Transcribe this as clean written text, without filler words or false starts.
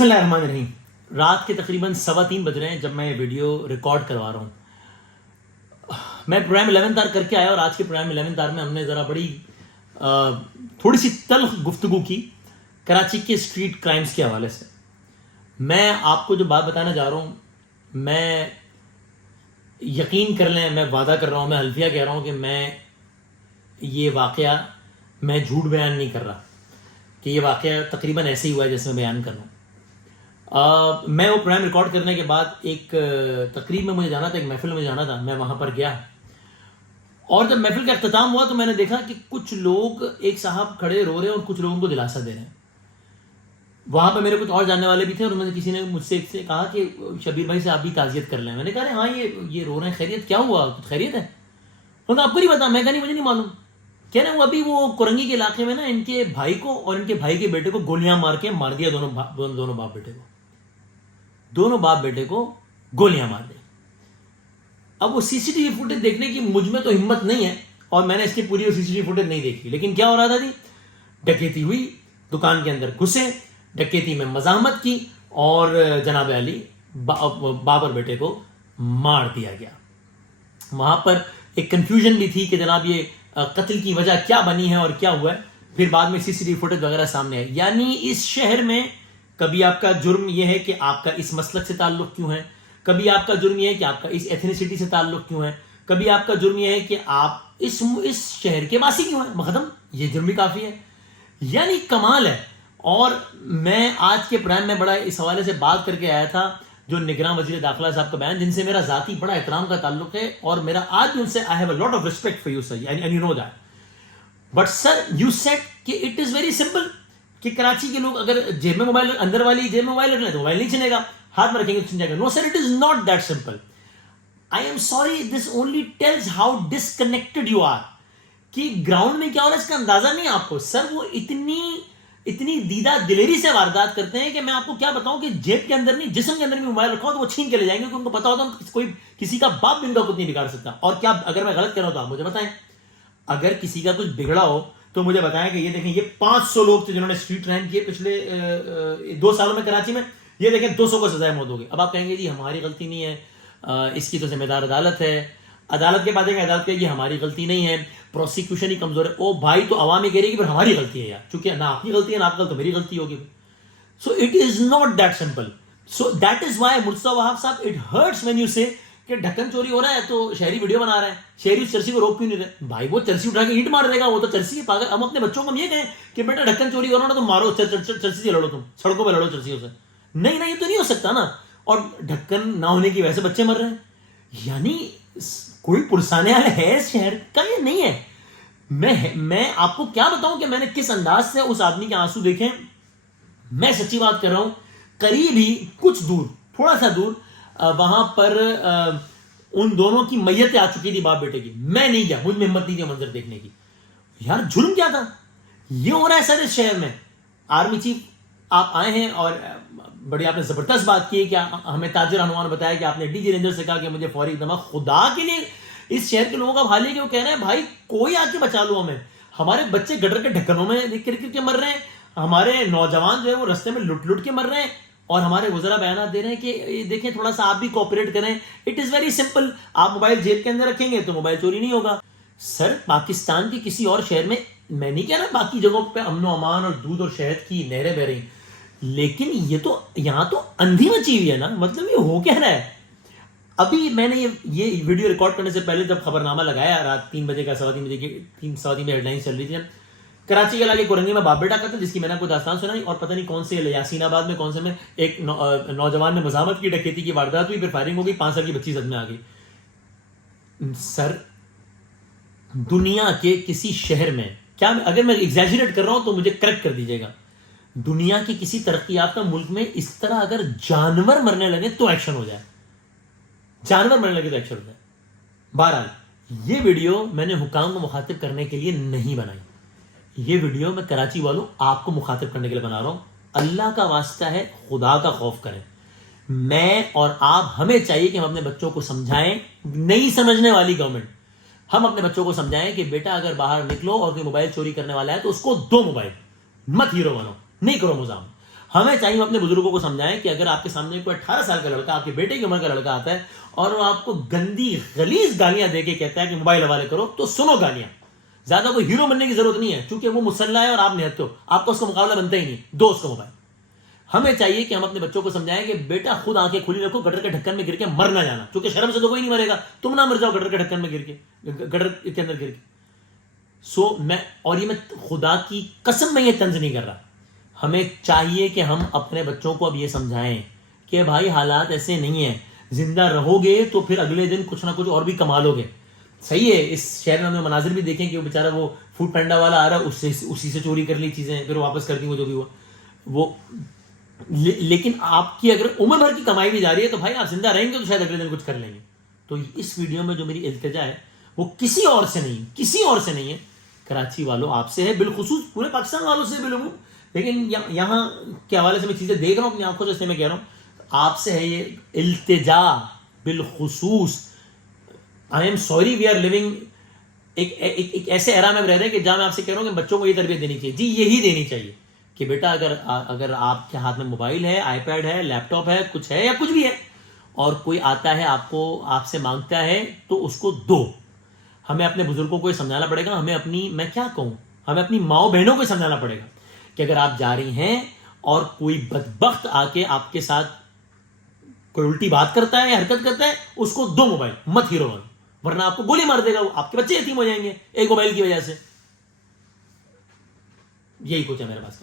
بسم اللہ الرحمن الرحیم. رات کے تقریباً 3:15 بج رہے ہیں جب میں یہ ویڈیو ریکارڈ کروا رہا ہوں. میں پروگرام 11 تار کر کے آیا اور آج کے پروگرام 11 تار میں ہم نے ذرا بڑی تھوڑی سی تلخ گفتگو کی کراچی کے اسٹریٹ کرائمز کے حوالے سے. میں آپ کو جو بات بتانا جا رہا ہوں، میں یقین کر لیں، میں وعدہ کر رہا ہوں، میں حلفیہ کہہ رہا ہوں کہ میں یہ واقعہ میں جھوٹ بیان نہیں کر رہا کہ یہ واقعہ تقریباً ایسے ہی ہوا ہے جیسے میں بیان کر رہا ہوں. میں وہ پروگرام ریکارڈ کرنے کے بعد ایک تقریب میں مجھے جانا تھا، ایک محفل میں مجھے جانا تھا. میں وہاں پر گیا اور جب محفل کا اختتام ہوا تو میں نے دیکھا کہ کچھ لوگ، ایک صاحب کھڑے رو رہے ہیں اور کچھ لوگوں کو دلاسا دے رہے ہیں. وہاں پہ میرے کچھ اور جاننے والے بھی تھے اور انہوں نے کسی نے مجھ سے کہا کہ شبیر بھائی سے آپ بھی تعزیت کر لیں. میں نے کہا ہاں یہ رو رہے ہیں، خیریت کیا ہوا، کچھ خیریت ہے؟ انہوں نے آپ کو نہیں پتا. میں کہا نہیں، مجھے نہیں معلوم. کہہ رہے ہیں وہ ابھی وہ کورنگی کے علاقے میں نا ان کے بھائی کو اور ان کے بھائی کے بیٹے کو گولیاں مار کے مار دیا، دونوں باپ بیٹے کو، دونوں باپ بیٹے کو گولیاں مار دی. اب وہ سی سی ٹی وی فوٹیج دیکھنے کی مجھ میں تو ہمت نہیں ہے اور میں نے اس کی پوری سی سی ٹی وی فوٹیج نہیں دیکھی. لیکن کیا ہو رہا تھا جی، ڈکیتی ہوئی، دکان کے اندر گھسے، ڈکیتی میں مزاحمت کی اور جناب علی بابر بیٹے کو مار دیا گیا. وہاں پر ایک کنفیوژن بھی تھی کہ جناب یہ قتل کی وجہ کیا بنی ہے اور کیا ہوا ہے. پھر بعد میں سی سی ٹی وی فوٹیج وغیرہ سامنے آئی. یعنی اس شہر میں کبھی آپ کا جرم یہ ہے کہ آپ کا اس مسلک سے تعلق کیوں ہے، کبھی آپ کا جرم یہ ہے کہ آپ کا اس ایتھنیسٹی سے تعلق کیوں ہے، کبھی آپ کا جرم یہ ہے کہ آپ اس شہر کے واسی کیوں ہیں. مقدم یہ جرم بھی کافی ہے. یعنی کمال ہے. اور میں آج کے پروگرام میں بڑا اس حوالے سے بات کر کے آیا تھا جو نگراں وزیر داخلہ صاحب کا بیان، جن سے میرا ذاتی بڑا احترام کا تعلق ہے اور میرا آج بھی ان سے I have a lot of respect for you sir and you know that. But sir you said کہ it is very simple کہ کراچی کے لوگ اگر جیب میں موبائل، اندر والی جیب میں موبائل رکھ لیں تو موبائل نہیں چھنے گا، ہاتھ میں رکھیں گے تو چھن جائے گا. No sir, it is not that simple. I am sorry, this only tells how disconnected you are. کہ گراؤنڈ میں کیا ہو رہا ہے اس کا اندازہ نہیں آپ کو. سر وہ اتنی دیدہ دلیری سے واردات کرتے ہیں کہ میں آپ کو کیا بتاؤں کہ جیب کے اندر نہیں، جسم کے اندر بھی موبائل رکھا ہو تو وہ چھین کے لے جائیں گے، کیونکہ ان کو پتا ہوتا ہے کوئی کسی کا باپ بھی ان کا کچھ نہیں بگاڑ سکتا. اور کیا اگر میں غلط کر رہا ہوں تو آپ مجھے بتائیں. اگر کسی کا کچھ بگڑا ہو تو مجھے بتائیں کہ یہ دیکھیں یہ 500 لوگ تھے جنہوں نے اسٹریٹ کرائم کیے پچھلے 2 سالوں میں کراچی میں. یہ دیکھیں 200 کو سزائے موت ہو گئی. اب آپ کہیں گے جی ہماری غلطی نہیں ہے، اس کی تو ذمہ دار عدالت ہے. عدالت کے بعد عدالت کہے گی ہماری غلطی نہیں ہے، پروسیکیوشن ہی کمزور ہے. او بھائی تو عوام ہی کہہ رہی ہے کہ ہماری غلطی ہے یار، چونکہ نہ آپ کی غلطی ہے نہ آپ کی غلطی، میری غلطی ہوگی. So it is not that simple. So that is why Murtaza Wahab صاحب اٹ ہرٹس وین یو سے کہ ڈھکن چوری ہو رہا ہے تو شہری ویڈیو بنا رہے ہیں، شہری اس چرسی کو روک کیوں نہیں رہے. بھائی وہ چرسی اٹھا کے اینٹ مار دے گا، وہ تو چرسی ہے پاگل. ہم اپنے بچوں کو ہم یہ کہیں کہ بیٹا ڈھکن چوری ہو رہا ہے تو مارو، چرسی سے لڑو، تم سڑکوں پہ لڑو چرسیوں سے. نہیں یہ تو نہیں ہو سکتا نا. اور ڈھکن نہ ہونے کی وجہ سے بچے مر رہے ہیں. یعنی کوئی پرسانے والا ہے اس شہر کا یہ نہیں ہے. میں آپ کو کیا بتاؤں کہ میں نے کس انداز سے اس آدمی کے آنسو دیکھیں. میں سچی بات کر رہا ہوں، قریب ہی کچھ دور، تھوڑا سا دور، وہاں پر ان دونوں کی میتیں آ چکی تھی باپ بیٹے کی. میں نہیں گیا، مجھ میں ہمت نہیں تھی منظر دیکھنے کی. یار جرم کیا تھا یہ ہو رہا ہے سر اس شہر میں. آرمی چیف آپ آئے ہیں اور بڑی آپ نے زبردست بات کی ہے کہ ہمیں تاجر عنوان نے بتایا کہ آپ نے ڈی جی رینجر سے کہا کہ مجھے فوری اقدامات. خدا کے لیے اس شہر کے لوگوں کا حال ہے کہ وہ کہہ رہے ہیں بھائی کوئی آ کے بچا لو ہمیں. ہمارے بچے گٹر کے ڈھکنوں میں گر کے مر رہے ہیں، ہمارے نوجوان جو ہے وہ رستے میں لٹ کے مر رہے ہیں، اور ہمارے وزراء بیانات دے رہے ہیں کہ دیکھیں تھوڑا سا آپ بھی کوآپریٹ کریں. اٹ از ویری سمپل، آپ موبائل جیب کے اندر رکھیں گے تو موبائل چوری نہیں ہوگا. سر پاکستان کے کسی اور شہر میں نہیں کہہ رہا باقی جگہوں پہ امن و امان اور دودھ اور شہد کی نہریں بہ رہی، لیکن یہ تو یہاں تو اندھی مچی ہوئی ہے نا. مطلب یہ ہو کہہ رہا ہے. ابھی میں نے یہ ویڈیو ریکارڈ کرنے سے پہلے جب خبرنامہ لگایا رات 3 بجے کا، 3:15 بجے کی 3:15 میں ہیڈ لائنز چل رہی تھی. کراچی کے علاقے کورنگی میں باپ بیٹا قتل، جس کی میں نے کوئی داستان سنائی، اور پتہ نہیں کون سے یاسین آباد میں کون سے میں ایک نوجوان نے مزاحمت کی، ڈکیتی کی واردات ہوئی، پھر فائرنگ ہو گئی، 5 سال کی بچی زد میں آ گئی. سر دنیا کے کسی شہر میں، کیا اگر میں ایگزیجریٹ کر رہا ہوں تو مجھے کریکٹ کر دیجیے گا، دنیا کی کسی ترقی یافتہ ملک میں اس طرح اگر جانور مرنے لگے تو ایکشن ہو جائے، جانور مرنے لگے تو ایکشن ہو جائے. بہرحال یہ ویڈیو میں نے حکام کو مخاطب کرنے کے لیے نہیں بنائی. یہ ویڈیو میں کراچی والوں آپ کو مخاطب کرنے کے لیے بنا رہا ہوں. اللہ کا واسطہ ہے، خدا کا خوف کریں. میں اور آپ، ہمیں چاہیے کہ ہم اپنے بچوں کو سمجھائیں. نہیں سمجھنے والی گورنمنٹ، ہم اپنے بچوں کو سمجھائیں کہ بیٹا اگر باہر نکلو اور کوئی موبائل چوری کرنے والا ہے تو اس کو دو موبائل، مت ہیرو بنو، نہیں کرو مزاحم. ہمیں چاہیے ہم اپنے بزرگوں کو سمجھائیں کہ اگر آپ کے سامنے کوئی 18 سال کا لڑکا، آپ کے بیٹے کی عمر کا لڑکا آتا ہے اور وہ آپ کو گندی غلیظ گالیاں دے کے کہتا ہے کہ موبائل حوالے کرو، تو سنو گالیاں. زیادہ کوئی ہیرو بننے کی ضرورت نہیں ہے، چونکہ وہ مسلح ہے اور آپ نہتے ہو، آپ کا اس کا مقابلہ بنتا ہی نہیں. دو اس کا موبائل. ہمیں چاہیے کہ ہم اپنے بچوں کو سمجھائیں کہ بیٹا خود آنکھیں کھلی رکھو، گٹر کے ڈھکن میں گر کے مر نہ جانا، کیونکہ شرم سے تو کوئی نہیں مرے گا، تم نہ مر جاؤ گٹر کے ڈھکن میں گر کے، گٹر کے اندر گر کے. میں خدا کی قسم میں یہ طنز نہیں کر رہا. ہمیں چاہیے کہ ہم اپنے بچوں کو اب یہ سمجھائیں کہ بھائی حالات ایسے نہیں ہیں، زندہ رہو گے تو پھر اگلے دن کچھ نہ کچھ اور بھی کما لو گے. صحیح ہے، اس شہر میں ہمیں مناظر بھی دیکھیں کہ وہ بیچارہ وہ فوڈ پینڈا والا آ رہا ہے، اسی سے چوری کر لی چیزیں، پھر واپس کر دی وہ جو بھی ہوا وہ. لیکن آپ کی اگر عمر بھر کی کمائی بھی جا رہی ہے تو بھائی آپ زندہ رہیں گے تو شاید اگلے دن کچھ کر لیں گے. تو اس ویڈیو میں جو میری التجا ہے وہ کسی اور سے نہیں ہے، کراچی والوں آپ سے ہے، بالخصوص پورے پاکستان والوں سے بالعموم. لیکن یہاں کے حوالے سے میں چیزیں دیکھ رہا ہوں اپنی آنکھوں سے، اس لیے میں کہہ رہا ہوں آپ سے ہے یہ التجا بالخصوص. I am sorry we are living ایک ایسے ایرا میں رہ رہے ہیں کہ جہاں میں آپ سے کہہ رہا ہوں کہ بچوں کو یہ تربیت دینی چاہیے. جی یہی دینی چاہیے کہ بیٹا اگر آپ کے ہاتھ میں موبائل ہے، آئی پیڈ ہے، لیپ ٹاپ ہے، کچھ ہے یا کچھ بھی ہے، اور کوئی آتا ہے آپ سے مانگتا ہے تو اس کو دو. ہمیں اپنے بزرگوں کو یہ سمجھانا پڑے گا، ہمیں اپنی ماؤں بہنوں کو سمجھانا پڑے گا کہ اگر آپ جا رہی ہیں اور کوئی بدبخت آ کے آپ کے ساتھ کوئی الٹی بات کرتا ہے یا حرکت کرتا ہے، اس کو دو موبائل، مت ہیرو بنو، ورنہ آپ کو گولی مار دے گا، آپ کے بچے یتیم ہو جائیں گے ایک موبائل کی وجہ سے. یہی کچھ ہے میرے پاس.